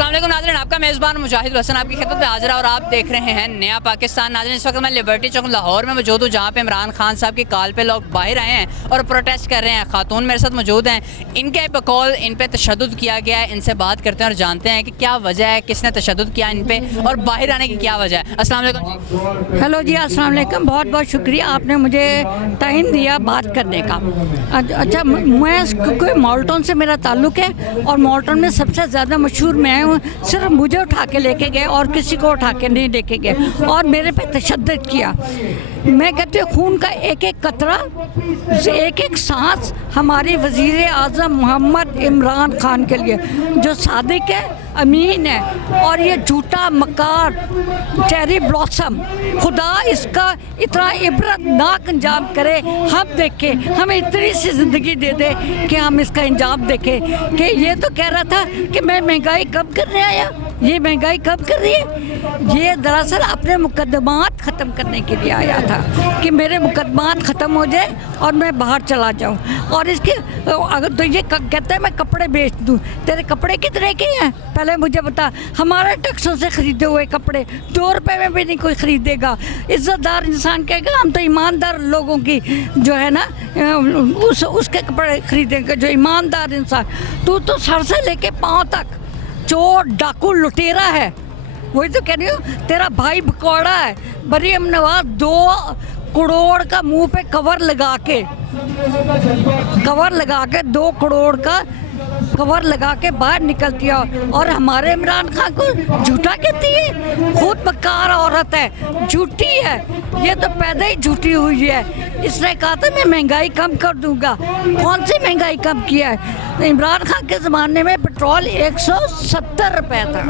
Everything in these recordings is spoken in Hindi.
अस्सलाम वालेकुम नाज़रीन, आपका मेज़बान मुजाहिद हसन आपकी खिदमत में हाजिर है और आप देख रहे हैं नया पाकिस्तान। नाज़रीन, इस वक्त मैं लिबर्टी चौक लाहौर में मौजूद हूँ, जहाँ पे इमरान खान साहब की कॉल पे लोग बाहर आए हैं और प्रोटेस्ट कर रहे हैं। खातून मेरे साथ मौजूद हैं, इनके बकौल इन पे तशद्दुद किया गया है। इनसे बात करते हैं और जानते हैं कि क्या वजह है, किसने तशद्दुद किया इन पे और बाहर आने की क्या वजह है। अस्सलाम वालेकुम जी। हेलो जी, अस्सलाम वालेकुम। बहुत बहुत शुक्रिया, आपने मुझे टाइम दिया बात करने का। अच्छा, मैं मॉल्टन से मेरा ताल्लुक़ है और मॉल्टन में सबसे ज़्यादा मशहूर मैं हूँ। सिर्फ मुझे उठा के लेके गए और किसी को उठा के नहीं लेके गए और मेरे पे तशद्दुद किया। मैं कहती हूँ खून का एक एक कतरा, एक एक सांस हमारी वज़ीर आज़म मोहम्मद इमरान खान के लिए, जो सादिक है, अमीन है और ये झूठा मकार चेरी ब्लॉसम, खुदा इसका इतना इबरतनाक अंजाम करे। हम देखें, हमें इतनी सी ज़िंदगी दे दे कि हम इसका अंजाम देखें। कि ये तो कह रहा था कि मैं महंगाई कम करने आया, ये महंगाई कम कर रही है। ये दरअसल अपने मुकदमात ख़त्म करने के लिए आया था कि मेरे मुकदमात ख़त्म हो जाए और मैं बाहर चला जाऊं। और इसके अगर तो ये कहता है मैं कपड़े बेच दूं, तेरे कपड़े कितने के हैं पहले मुझे बता। हमारे टैक्सों से ख़रीदे हुए कपड़े 2 रुपये में भी नहीं कोई ख़रीदेगा। इज़्ज़तदार इंसान कहेगा हम तो ईमानदार लोगों की जो है ना उसके कपड़े ख़रीदेंगे, जो ईमानदार इंसान। तू तो सर से लेके पाँव तक चोर डाकू लुटेरा है। वही तो कह रही हूँ, तेरा भाई भकौड़ा है। मरीम नवाज 2 करोड़ का मुंह पे कवर लगा के 2 करोड़ का कवर लगा के बाहर निकलती है और हमारे इमरान खान को झूठा कहती है। खुद मकार औरत है, झूठी है, ये तो पैदा ही झूठी हुई है। इसने कहा था मैं महंगाई कम कर दूंगा। कौन सी महंगाई कम किया है? इमरान खान के ज़माने में पेट्रोल 170 रुपये था,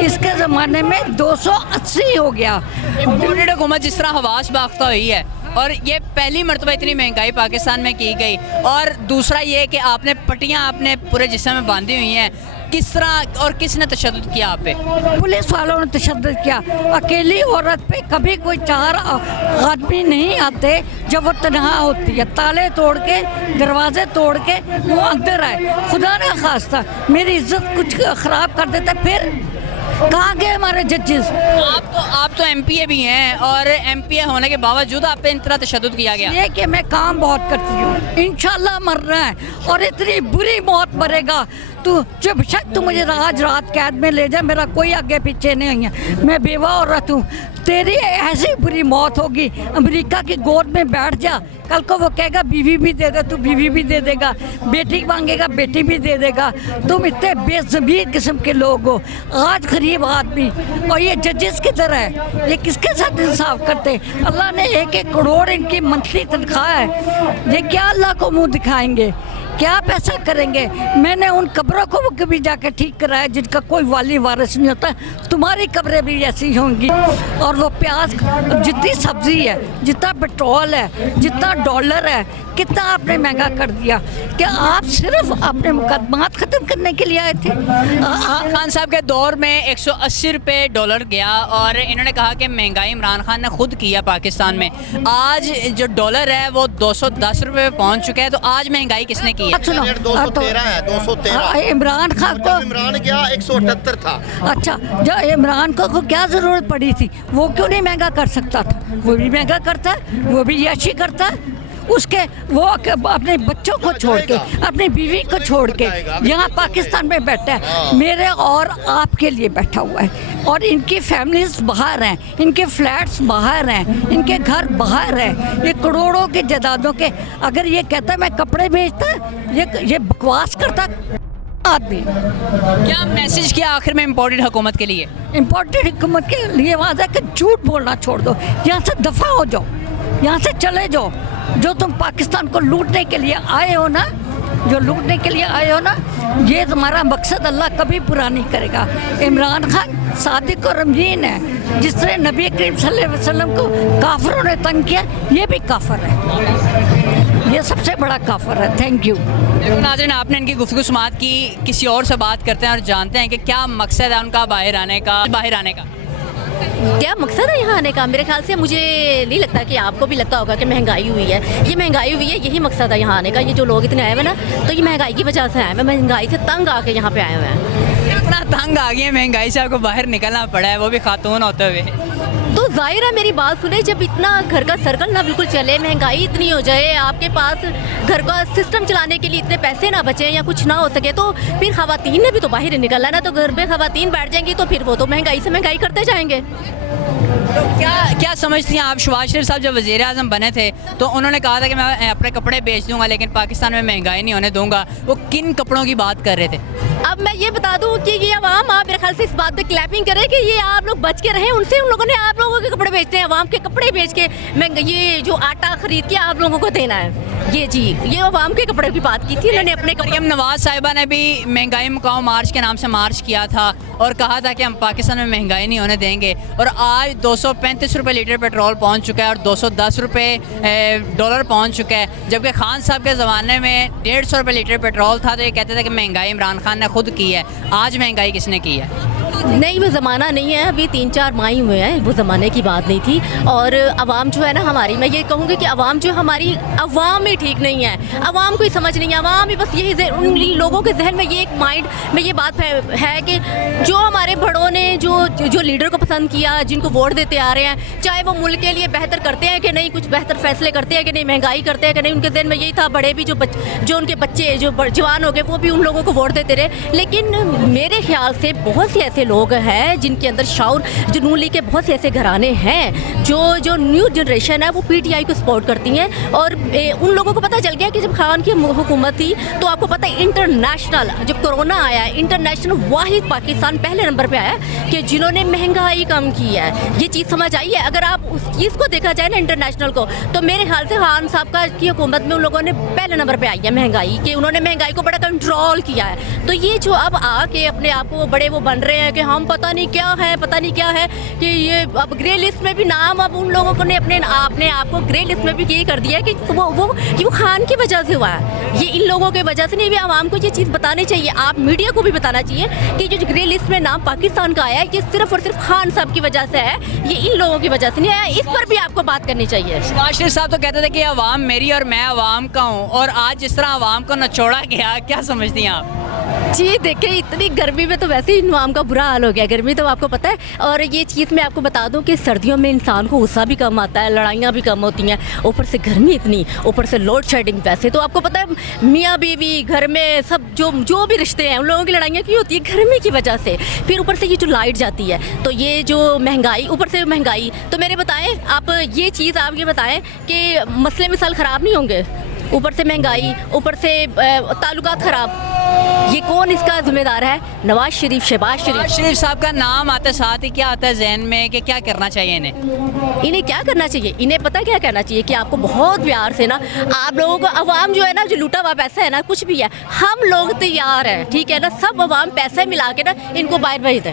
इसके ज़माने में 280 हो गया। इम्पोर्टेड हुकूमत जिस तरह हवास बाख्ता हुई है और ये पहली मरतबा इतनी महंगाई पाकिस्तान में की गई। और दूसरा ये कि आपने पट्टियाँ अपने पूरे जिस्म में बांधी हुई हैं, किस तरह और किसने तशद्दुद किया आप पे? पुलिस वालों ने तशद्दुद किया। अकेली औरत पे कभी कोई 4 आदमी नहीं आते जब वो तनहा होती है। ताले तोड़ के, दरवाजे तोड़ के वो अंदर आए। खुदा ना खास्ता मेरी इज्जत कुछ ख़राब कर देता। फिर कहाँ गए हमारे जजेस? आप तो एमपीए भी हैं और एमपीए होने के बावजूद आप पे इतना तशद्दुद किया गया। ये कि मैं काम बहुत करती हूँ, इंशाल्लाह मरना है और इतनी बुरी मौत मरेगा। तू जब शक तू मुझे आज रात कैद में ले जा, मेरा कोई आगे पीछे नहीं है। मैं बेवा औरत हूँ, तेरी ऐसी बुरी मौत होगी। अमेरिका की गोद में बैठ जा, कल को वो कहेगा बीवी भी दे दे, तू बीवी भी दे देगा, बेटी मांगेगा बेटी भी दे देगा। तुम इतने बेज़मीर किस्म के लोग हो, आज गरीब आदमी। और ये जजेस की तरह है, ये किसके साथ इंसाफ करते? अल्लाह ने 1-1 करोड़ इनकी मंथली तनख्वाह है। ये क्या अल्लाह को मुंह दिखाएंगे, क्या पैसा करेंगे? मैंने उन कब्रों को वो कभी जाकर ठीक कराया जिनका कोई वाली वारिस नहीं होता। तुम्हारी कब्रें भी ऐसी होंगी। और वो प्याज, जितनी सब्ज़ी है, जितना पेट्रोल है, जितना डॉलर है, कितना आपने महंगा कर दिया। क्या आप सिर्फ अपने मुकदमात ख़त्म करने के लिए आए थे? खान साहब के दौर में 180 रुपये डॉलर गया और इन्होंने कहा कि महंगाई इमरान खान ने खुद किया पाकिस्तान में। आज जो डॉलर है वो 210 रुपये पहुँच चुका है। तो आज महंगाई किसने की है? सुनो, 213 है, 213। इमरान खान को इमरान गया 178 था। अच्छा, जो इमरान को क्या ज़रूरत पड़ी थी? वो क्यों नहीं महंगा कर सकता था? वो भी महंगा करता है, वो भी याशी करता है। उसके वो अपने बच्चों को छोड़ के, अपनी बीवी को छोड़ के यहाँ पाकिस्तान में बैठा है, मेरे और आपके लिए बैठा हुआ है। और इनकी फैमिलीज बाहर हैं, इनके फ्लैट्स बाहर हैं, इनके घर बाहर हैं। ये करोड़ों के जायदादों के, अगर ये कहता है मैं कपड़े बेचता, ये बकवास करता आदमी। क्या मैसेज किया आखिर में इम्पोर्टेड हुकूमत के लिए? इम्पोर्टेड हुकूमत के लिए वादा कि झूठ बोलना छोड़ दो, यहाँ से दफ़ा हो जाओ, यहाँ से चले जाओ। जो तुम पाकिस्तान को लूटने के लिए आए हो ना, ये तुम्हारा मकसद अल्लाह कभी पूरा नहीं करेगा। इमरान खान सादिक और अमीन है, जिसने नबी करीम सल्लल्लाहु अलैहि वसल्लम को काफिरों ने तंग किया, ये भी काफिर है, ये सबसे बड़ा काफिर है। Thank you. नाज़रीन, आपने इनकी गुफ्तगू समाअत की, किसी और से बात करते हैं और जानते हैं कि क्या मकसद है उनका बाहर आने का। क्या मकसद है यहाँ आने का? मेरे ख्याल से मुझे नहीं लगता कि आपको भी लगता होगा कि महंगाई हुई है। ये महंगाई हुई है, यही मकसद है यहाँ आने का। ये जो लोग इतने आए हुए ना, तो ये महंगाई की वजह से आए हुए, महंगाई से तंग आके यहाँ पे आए हुए हैं। इतना तंग आ गई है महंगाई से, आपको बाहर निकलना पड़ा है, वो भी खातून होते हुए। तो जाहिर है मेरी बात सुने, जब इतना घर का सर्कल ना बिल्कुल चले, महंगाई इतनी हो जाए, आपके पास घर का सिस्टम चलाने के लिए इतने पैसे ना बचे या कुछ ना हो सके, तो फिर खवातीन ने भी तो बाहर निकलना है ना। तो घर पे खवातीन बैठ जाएंगी तो फिर वो तो महंगाई से महंगाई करते जाएंगे। तो क्या समझती हैं आप? शहबाज शरीफ साहब जब वज़ीर आज़म बने थे तो उन्होंने कहा था कि मैं अपने कपड़े बेच दूंगा लेकिन पाकिस्तान में महंगाई नहीं होने दूंगा। वो किन कपड़ों की बात कर रहे थे? अब मैं ये बता दूं कि ये अवाम, आप मेरे ख्याल से इस बात पे क्लैपिंग करें कि ये आप लोग बच के रहें उनसे। उन लोगों ने आप लोगों के कपड़े बेचते हैं, अवाम के कपड़े बेच के ये जो आटा खरीद के आप लोगों को देना है, ये जी, ये अवाम के कपड़े की बात की थी उन्होंने अपने कपड़े। मरियम नवाज साहिबा ने भी महंगाई मुकाओ मार्च के नाम से मार्च किया था और कहा था कि हम पाकिस्तान में महंगाई नहीं होने देंगे, और आज 235 रुपये लीटर पेट्रोल पहुंच चुका है और 210 रुपये डॉलर पहुंच चुका है। जबकि खान साहब के ज़माने में 150 रुपये लीटर पेट्रोल था तो ये कहते थे कि महंगाई इमरान खान ने खुद की है। आज महंगाई किसने की है? नहीं, वो ज़माना नहीं है, अभी 3-4 माह ही हुए हैं, वो ज़माने की बात नहीं थी। और अवाम जो है ना हमारी, मैं ये कहूँगी कि अवाम जो हमारी अवाम ही ठीक नहीं है, अवाम को ही समझ नहीं है। अवाम ही बस यही उन लोगों के जहन में ये एक माइंड में ये बात है कि जो हमारे बड़ों ने जो लीडर को पसंद किया, जिनको वोट देते आ रहे हैं, चाहे वो मुल्क के लिए बेहतर करते हैं कि नहीं, कुछ बेहतर फैसले करते हैं कि नहीं, महंगाई करते हैं कि नहीं, उनके जहन में यही था। बड़े भी जो उनके बच्चे जो जवान हो गए वो भी उन लोगों को वोट देते रहे। लेकिन मेरे ख्याल से बहुत से ऐसे लोग हैं जिनके अंदर शाउर, जो नून लीग के बहुत से ऐसे घराने हैं जो न्यू जनरेशन है वो पीटीआई को सपोर्ट करती हैं। और उन लोगों को पता चल गया कि जब खान की हुकूमत थी तो आपको पता है इंटरनेशनल, जब कोरोना आया, इंटरनेशनल वाहिद पाकिस्तान पहले नंबर पे आया कि जिन्होंने महंगाई कम की है। ये चीज़ समझ आई है? अगर आप उस चीज़ को देखा जाए ना, इंटरनेशनल को, तो मेरे ख्याल से खान साहब की हुकूमत में उन लोगों ने पहले नंबर पे आई है महंगाई कि उन्होंने महंगाई को बड़ा कंट्रोल किया है। तो ये जो अब आके अपने आप को बड़े वो बन रहे हैं कि हम पता नहीं क्या है कि ये अब ग्रे लिस्ट में भी नाम, अब उन लोगों को ने अपने आप को ग्रे लिस्ट में भी यही कर दिया कि वो खान की वजह से हुआ है। ये इन लोगों की वजह से नहीं, भी आवाम को ये चीज़ बतानी चाहिए, आप मीडिया को भी बताना चाहिए कि जो ग्रे लिस्ट में नाम पाकिस्तान का आया है ये सिर्फ और सिर्फ खान साहब की वजह से है, ये इन लोगों की वजह से नहीं आया। इस पर भी आपको बात करनी चाहिए। शहबाज शरीफ साहब तो कहते थे कि आवाम मेरी और मैं आवाम का हूँ, और आज जिस तरह आवाम को नचोड़ा गया, क्या समझती हैं आप? जी देखिए, इतनी गर्मी में तो वैसे ही आवाम का बुरा हाल हो गया, गर्मी तो आपको पता है। और ये चीज़ मैं आपको बता दूं कि सर्दियों में इंसान को गुस्सा भी कम आता है, लड़ाइयाँ भी कम होती हैं, ऊपर से गर्मी इतनी, ऊपर से लोड शेडिंग। वैसे तो आपको पता है मियाँ बीवी घर में सब जो भी रिश्ते हैं उन लोगों की लड़ाइयाँ क्यों होती है? गर्मी की वजह से। फिर ऊपर से ये जो लाइट जाती है, तो ये जो महंगाई, ऊपर से महंगाई, तो मेरे बताएं आप, ये चीज़ आप ये बताएं कि मसले मिसाल ख़राब नहीं होंगे? ऊपर से महंगाई, ऊपर से ताल्लुकात ख़राब, ये कौन इसका जिम्मेदार है? नवाज शरीफ, शहबाज शरीफ साहब का नाम आते साथ ही क्या आता है जहन में कि क्या करना चाहिए इन्हें क्या करना चाहिए? इन्हें पता क्या करना चाहिए कि आपको बहुत प्यार से ना, आप लोगों को अवाम जो है ना, जो लूटा हुआ पैसा है ना, कुछ भी है, हम लोग तैयार हैं, ठीक है ना, सब अवाम पैसे मिला के ना इनको बाहर भेज दें।